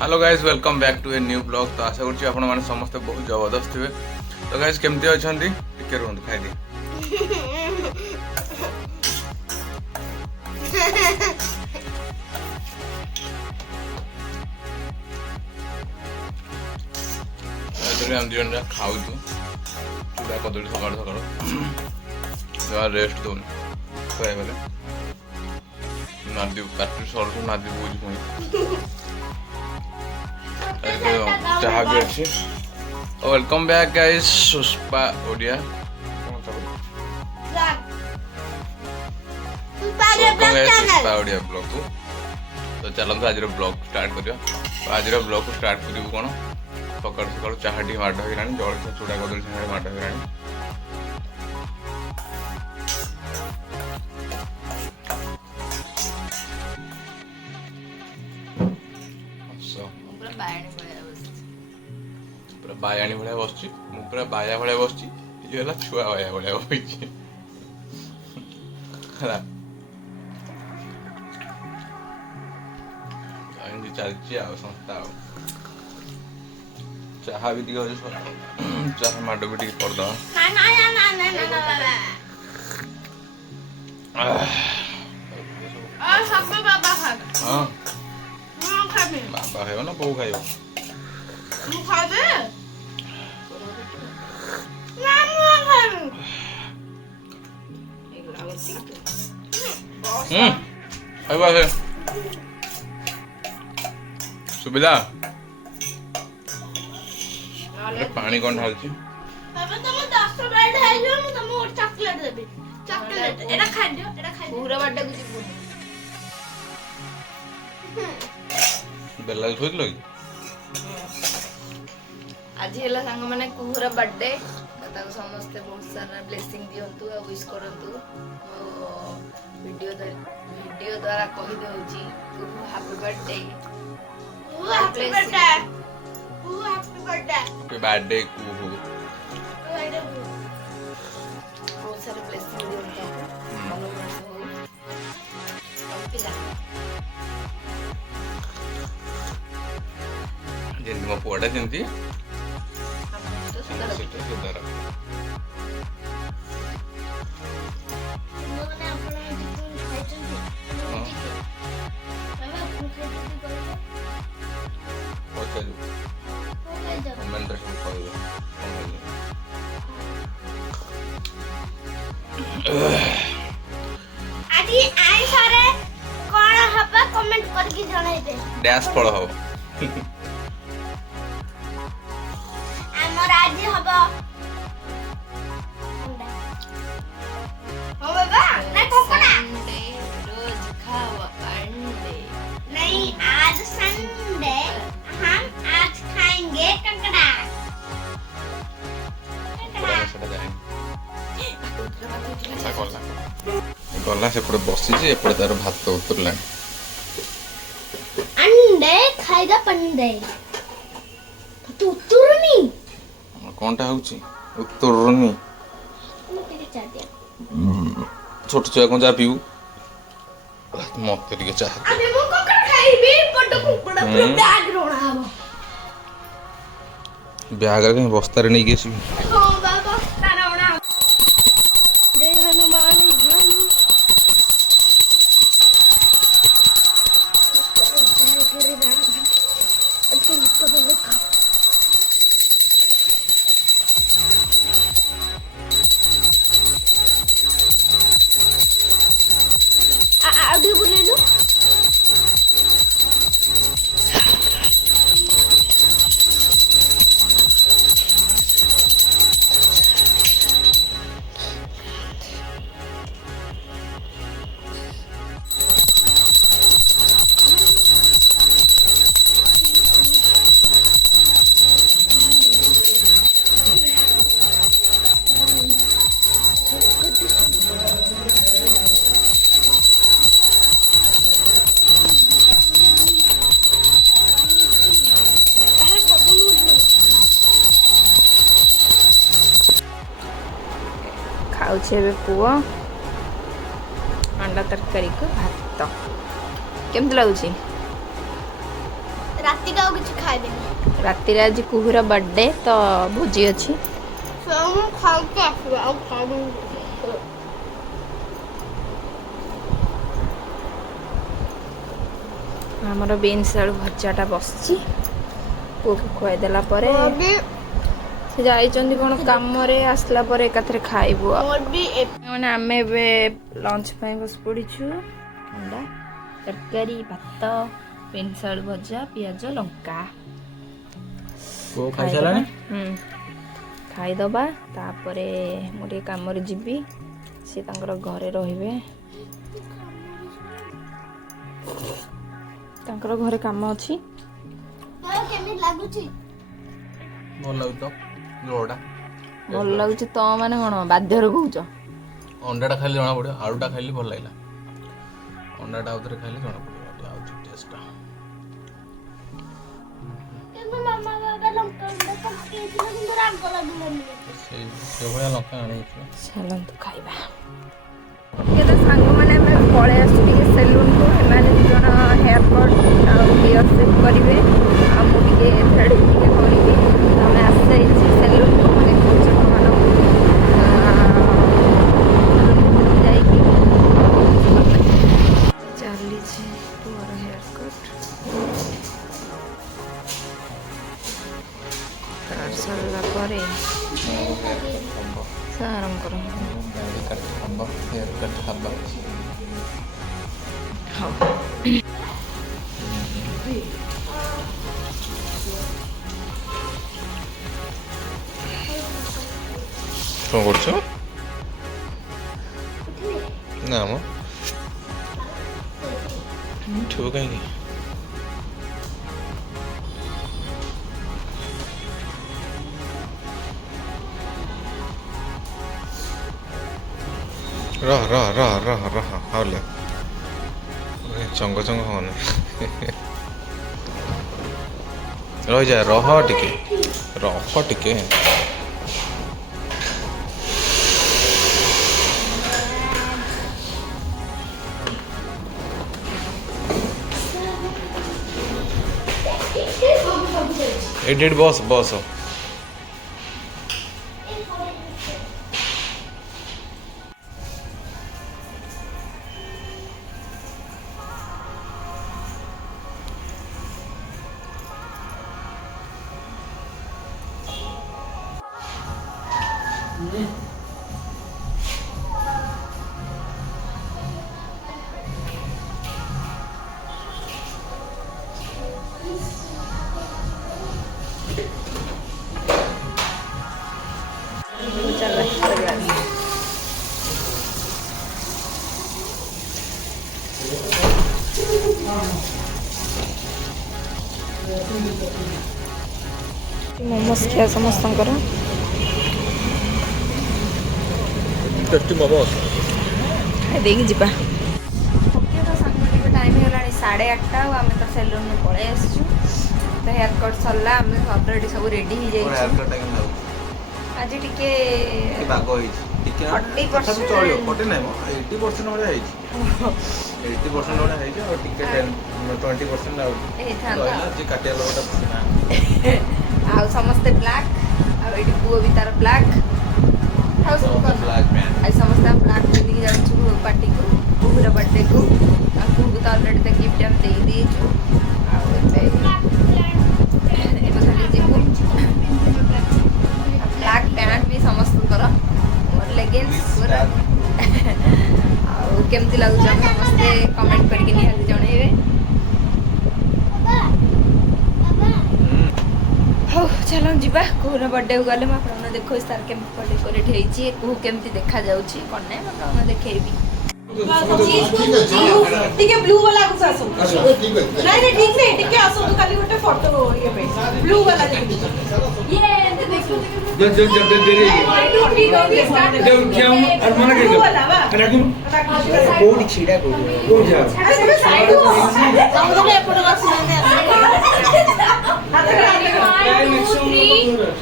Hello guys welcome back to a new blog. तो आशा करुँच आपण मैंने समस्ते बहुत जबरदस्त थे। तो गाइज केमती अच्छा टिके रुहतु खाई दिए हम दिजन जा खाऊ चूड़ा कदली सका सका रेस्ट दौन खाए गले नादी पार्टी सर नादी बुझ पुणी चाहा भी अच्छी। Welcome back guys Sushpa Odia Sushpa Odia blog को। तो चलते आज ब्लॉग स्टार्ट करिया। आज ब्लॉग को स्टार्ट करूँ कौन सका सका चाहा टी माड़ हो जलखिया चूड़ा कदली सागे माड़ हो बायाणी भाया बस पूरा बाया भाया बस छुआ बाया भाया बस चलती संस्था चाहा भी चाहा माड भी करद बाबा खाइब ना बो खाइब सुविधा पानी कौन ढाल बेला थोल आज है सांग मैंने कुहुरा बर्थडे समस्ते बहुत सारा ब्लेसिंग दिंतु आ विश करंतु वीडियो द्वारा कहि दउची happy birthday happy birthday happy birthday happy birthday Kuhu बहुत सारे ब्लेसिंग दिंतु मनो मास हो पिला जेंति मो पुआटा जेंति डैश फल हम गला से बसी तार भात उतरला अंडे खाइदा पंडे तो उतरनी कोनटा होची उतरनी छोट छुआ को जा पीऊ मत टिके चाह अबे मो कोकर खाइबे बड कुकुड़ा पूरा बैग रोणा हबो ब्याग रे बस्ता रे नै गेसी हो बाबा तारावणा जय हनुमान हनु आउडी बोले लो ଖାଉଛି ଏବେ ପୁଅ ଅଣ୍ଡା ତରକାରୀକୁ ଭାତ। କେମିତି ଲାଗୁଛି? ରାତିରେ ଆଉ କିଛି ଖାଇବେନି। ରାତିରେ ଆଜି କୁହୁର ବର୍ଥଡେ ତ ଭୋଜି ଅଛି। ମୁଁ ଖାଇକି ଆସିବି ଆଉ ଖାଇବିନି। ଆମର ବିନ୍ସ ଆଳୁ ଭଜାଟା ବସିଛି। ପୁଅକୁ ଖୁଆଇଦେଲା ପରେ ସେ ଯାଇଛନ୍ତି କ'ଣ କାମରେ, ଆସିଲା ପରେ ଏକାଥରେ ଖାଇବୁ। ମାନେ ଆମେ ଏବେ ଲଞ୍ଚ ପାଇଁ ବସି ପଡ଼ିଛୁ। ଅଣ୍ଡା ତରକାରୀ, ଭାତ, ବିନ୍ସ ଆଳୁ ଭଜା, ପିଆଜ, ଲଙ୍କା। ଖାଇସାରିଲାଣି? ଖାଇଦବା, ତାପରେ ମୁଁ ଟିକେ କାମରେ ଯିବି, ସିଏ ତାଙ୍କର ଘରେ ରହିବେ। ତାଙ୍କର ଘରେ କାମ ଅଛି। କେମିତି ଲାଗୁଛି? ଭଲ ଲାଗୁଛି ତ ଝୋଳଟା। ଭଲ ଲାଗୁଛି ତ ମାନେ କ'ଣ ବାଧ୍ୟରେ କହୁଛ? ଅଣ୍ଡାଟା ଖାଇଲେ ଜଣା ପଡ଼ିବ, ଆଳୁଟା ଖାଇଲେ ଭଲ ଲାଗିଲା। ଅଣ୍ଡାଟା ଆଉଥରେ ଖାଇଲେ ଜଣା ପଡ଼ିବ ଆଉ ଟେଷ୍ଟଟା। ସେଇଭଳିଆ ଲଙ୍କା ଆଣିଥିଲା। ଚାଲନ୍ତୁ ଖାଇବା। କେତେ ସାଙ୍ଗମାନେ ଆମେ ପଳେଇ ଆସୁ ଟିକେ ସେଲୁନକୁ। ଏମାନେ ଦୁଇ ଜଣ ହେୟାର କଟ୍ ଆଉ ହେୟାର ସେଭ୍ କରିବେ, ଆଉ ମୁଁ ଟିକେ ଥ୍ରେଡ଼ିଂ ଟିକେ କରିବି। ଆମେ ଆସିଯାଇଛି ସେଲୁନକୁ, ମାନେ ଛୋଟମାନଙ୍କୁ ଯାଇକି ଚାଲିଛି ପୁଅର ହେୟାର କଟ୍। ସରିଲା ପରେ ସାରଙ୍କର ହଉ। କ'ଣ କରୁଛ? ନା ମ ଉଠିବ କାହିଁକି? ରହ ହଲେ ଚଙ୍ଗ ହବନି। ରହିଯା, ରହ ଟିକେ। ଏଇଠି ବସ। ମୋମୋସ୍ ଖିଆ ସମସ୍ତଙ୍କର। ଖାଇଦେଇକି ଯିବା। ସାଙ୍ଗରେ ଟାଇମ୍ ହେଇଗଲାଣି 8:30 ଆଉ ଆମେ ତ ସେଲୁନ୍ରୁ ପଳେଇ ଆସିଛୁ। ତ ହେୟାର କଟ୍ ସରିଲା, ଆମେ ଅଲରେଡ଼ି ସବୁ ରେଡ଼ି ହେଇଯାଇଛୁ। ଆଜି ଟିକେ ବାଗ ହେଇଛି, 40% ଚଳିବ, 40 ନାହିଁ ମ 80% ଭଳିଆ ହେଇଛି। 80% ଭଳିଆ ହେଇଛି ଆଉ ଟିକେ 20% ଆଉ ହେଇଥାନ୍ତା। ଯେ କାଟିବା ଲୋକଟା ନା। ଆଉ ସମସ୍ତେ ବ୍ଲାକ୍, ଆଉ ଏଇଠି ପୁଅ ବି ତାର ବ୍ଲାକ୍। ଆଉ ସମସ୍ତେ ବ୍ଲାକ୍ ପିନ୍ଧିକି ଯାଉଛୁ ପାର୍ଟିକୁ, କୁହୁର ବର୍ଥଡେକୁ। ଆଉ କୁହୁକୁ ତ ଅଲରେଡ଼ି ତା ଗିଫ୍ଟ ଆମେ ଦେଇଦେଇଛୁ। ଆଉ ଏବେ ଖାଲି ଯିବୁ। ବ୍ଲାକ୍ ପ୍ୟାଣ୍ଟ ବି ସମସ୍ତଙ୍କର, ମୋର ଲେଗିନ୍ସ ପୁରା। ଆଉ କେମିତି ଲାଗୁଛି ଆମେ ସମସ୍ତେ କମେଣ୍ଟ କରିକି ନିହାତି ଜଣେଇବେ। ହଉ ଚାଲ ଯିବା। କୁହୁର ବର୍ଥଡେକୁ ଗଲେ ମୁଁ ଆପଣଙ୍କୁ ଦେଖାଉଛି ତାର କେମିତି କ'ଣ ଡେକୋରେଟ୍ ହେଇଛି, କୁହୁ କେମିତି ଦେଖାଯାଉଛି କ'ଣ ନାହିଁ ମୁଁ ଆପଣଙ୍କୁ ଦେଖେଇବି। ଟିକେ ବ୍ଲୁ वाला को आसो नहीं ठीक नहीं ଟିକେ ଆସନ୍ତୁ ଖାଲି ଗୋଟେ ଫଟୋ ଇଏ ପାଇଁ ବ୍ଲୁ वाला देखो ये देखो जब देरी ठीक हो गई स्टार्ट जब क्या हूं अरमान के ब्लू वाला बा राजू कोडी छिड़ा को जा साइड हो हम एपड़ आसी हाथ 1 2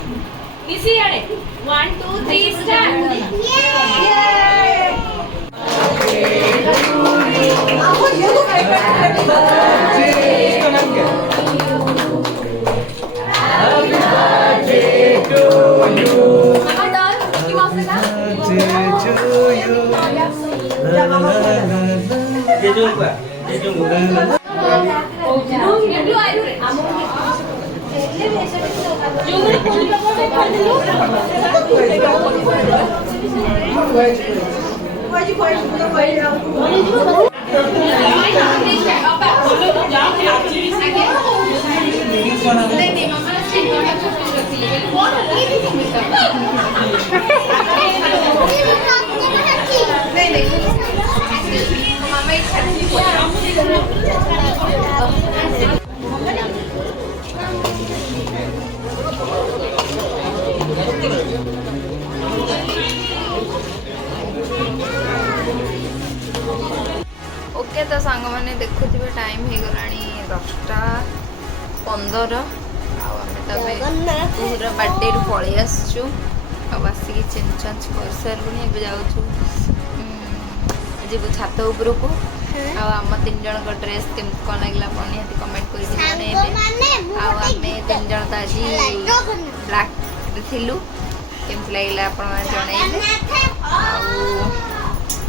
3 निसी आड़े 1 2 3 स्टार्ट आपको ये तो इसका नाम क्या है? ओके तो सांग मैंने देखुवे टाइम हो गला 10:15 पूरा बर्थडे रु पलि आसचु आसिक चेंज चेंज कर सारूँ ए जीव छात उपरक आम 3 जन ड्रेस केमती कौन लगे आप निहाती कमेंट कर आम 3 जन तो आज ब्लैक थिलु केमती लगे आप जनइबे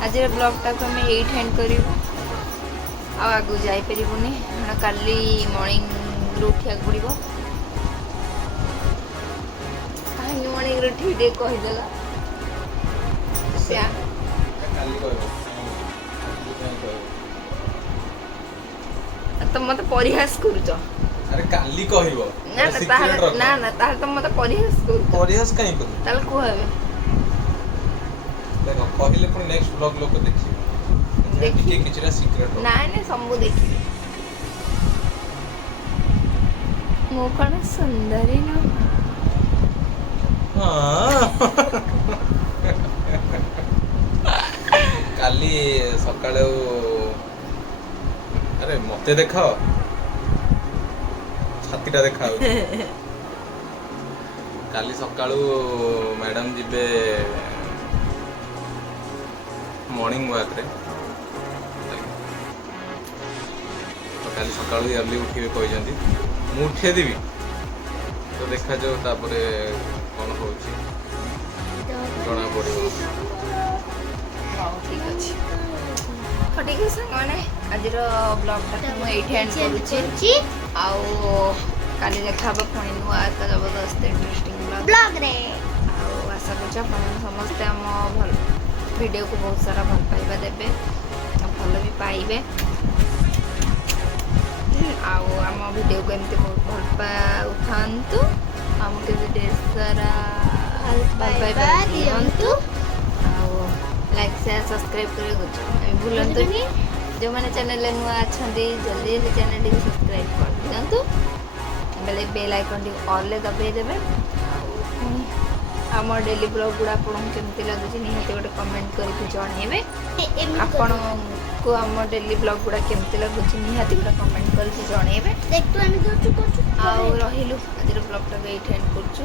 आज ब्लॉगटा को आम एट हैंड करूँ आगू जापरूनी काली मॉर्निंग उठा पड़ो कहीं मॉर्निंग उठी कहीदेला तो मत परिहास करूच अरे काली कहबो ना ना तार तो मत परिहास करू परिहास काई करू ताल कहबे देखो कहले पुनी नेक्स्ट ब्लॉग लोक देखि देखि किछरा सीक्रेट ना ना संबु देखि मो कण सुंदरी न काली सकाळे अरे मते देखाओ छातीटा देखाओ काली सकाळू मैडम जिबे मॉर्निंग वॉक रे तो काली सकाळू अर्ली उठिबे कहजंती मु उठे देबी तो देखा जो तापरे कौन होची जना पड़िबो ठीक अच्छे ठीक है सांग मैंने आज ब्लॉगटा मुझे एंड करुच्ची आउ काली देखा पुणी नुआ एक जबरदस्त इंटरेस्टिंग ब्लॉग रे आशा कर समस्ते आम भल वीडियो को बहुत सारा भल पाइबा देबे भल भी पाइबे आम वीडियो को एमती बहुत भल पाउथांतु आमके भी ढेर सारा भल पाइबा दियंतु लाइक शेयर सब्सक्राइब कर भूलतु जो मैंने चैनल नुआ अच्छा जल्दी जल्दी चैनल टी सब्सक्राइब कर दिखाँ बेले बेल आइकन टी ऑल दबाई देवे आम डेली ब्लॉग गुड़ा आपको केमती लगुच निहाती गोटे कमेंट करके जनइबे आपण को आम डेली ब्लॉग गुड़ा केमती लगुच निहाती गोटे कमेंट करके जनइबे आ रहिलु आज ब्लॉगटा एंड करछु।